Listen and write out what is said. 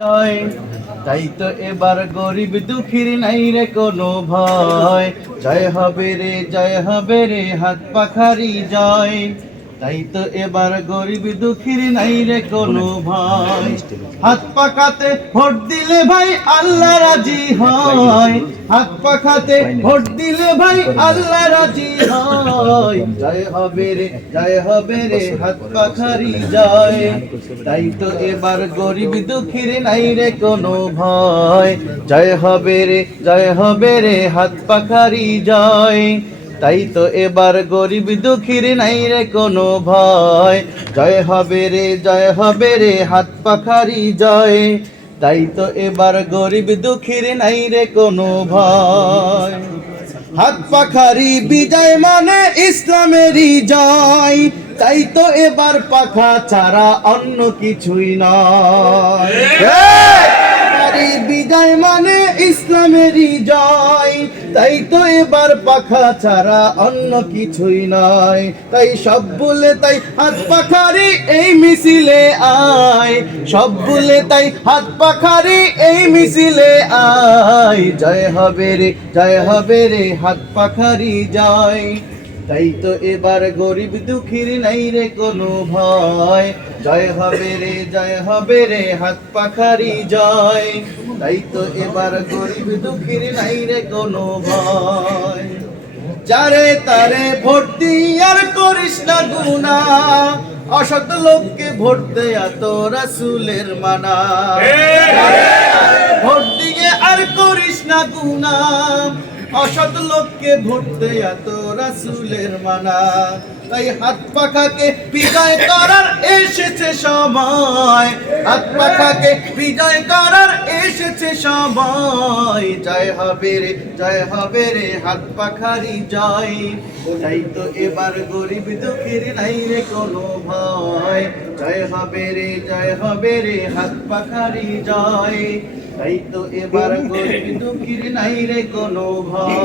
জয়। তাই তো এবার গরিব দুঃখীর নাই রে কোনো ভয়, জয় হবে রে জয় হবে রে হাত পাখারি জয়। তাই তো এবার গরিব দুঃখীর নাই রে কোনো ভয়, হাত পাখাতে ভোট দিলে ভাই আল্লাহ রাজি হয়, হাত পাখাতে ভোট দিলে ভাই আল্লাহ রাজি হয়। জয় হবে রে হাত পাখারি জয়। তাই তো এবার গরিব দুঃখীর নাই রে কোনো ভয়, জয় হবে রে হাত পাখারি জয়। তাই তো এবার গরিব দুঃখীর নাই রে কোনো ভয়, জয় হবে রে হাত পাখারি জয়। তাই তো এবার গরিব দুঃখীর নাই রে কোনো ভয়। হাত পাখারি বিজয় মানে ইসলামেরই জয়, তাই তো এবার পাখা ছাড়া অন্য কিছুই নয়। বিজয় মানে ইসলামেরই জয়, তাই তো এবার পাখা ছাড়া অন্য কিছুই নয়। তাই সব বলে তাই হাত পাখারি এই মিছিলে আয়, সব বলে তাই হাত পাখারি এই মিছিলে আয়। জয় হবে রে হাত পাখারি জয়। তাই তো এবার গরিব দুঃখীর নাই রে কোনো ভয়, জয় হবে রে হাত পাখারি জয়। তাই তো এবার গরিব দুঃখীর নাই রে কোনো ভয়। যারে তারে ভোট দিয়ে আর করিস না গুনাহ, অসৎ লোককে ভোট দেয়া তো রাসূলের মানা। ভোট দিয়ে আর করিস না গুনাহ, অসৎ লোককে ভোট দেয়া তো রাসূলের মানা। তাই হাত পাখাকে বিজয় করার এসেছে সময়, হাত পাখাকে বিজয় করার এসেছে সময়। জয় হবে রে হাত পাখারি জয়। তাই তো এবার গরিব দুঃখীর নাই রে কোনো ভয়, জয় হবে রে হাত পাখারি জয়। তাই তো এবার গরিব দুঃখীর নাই রে কোনো ভয়।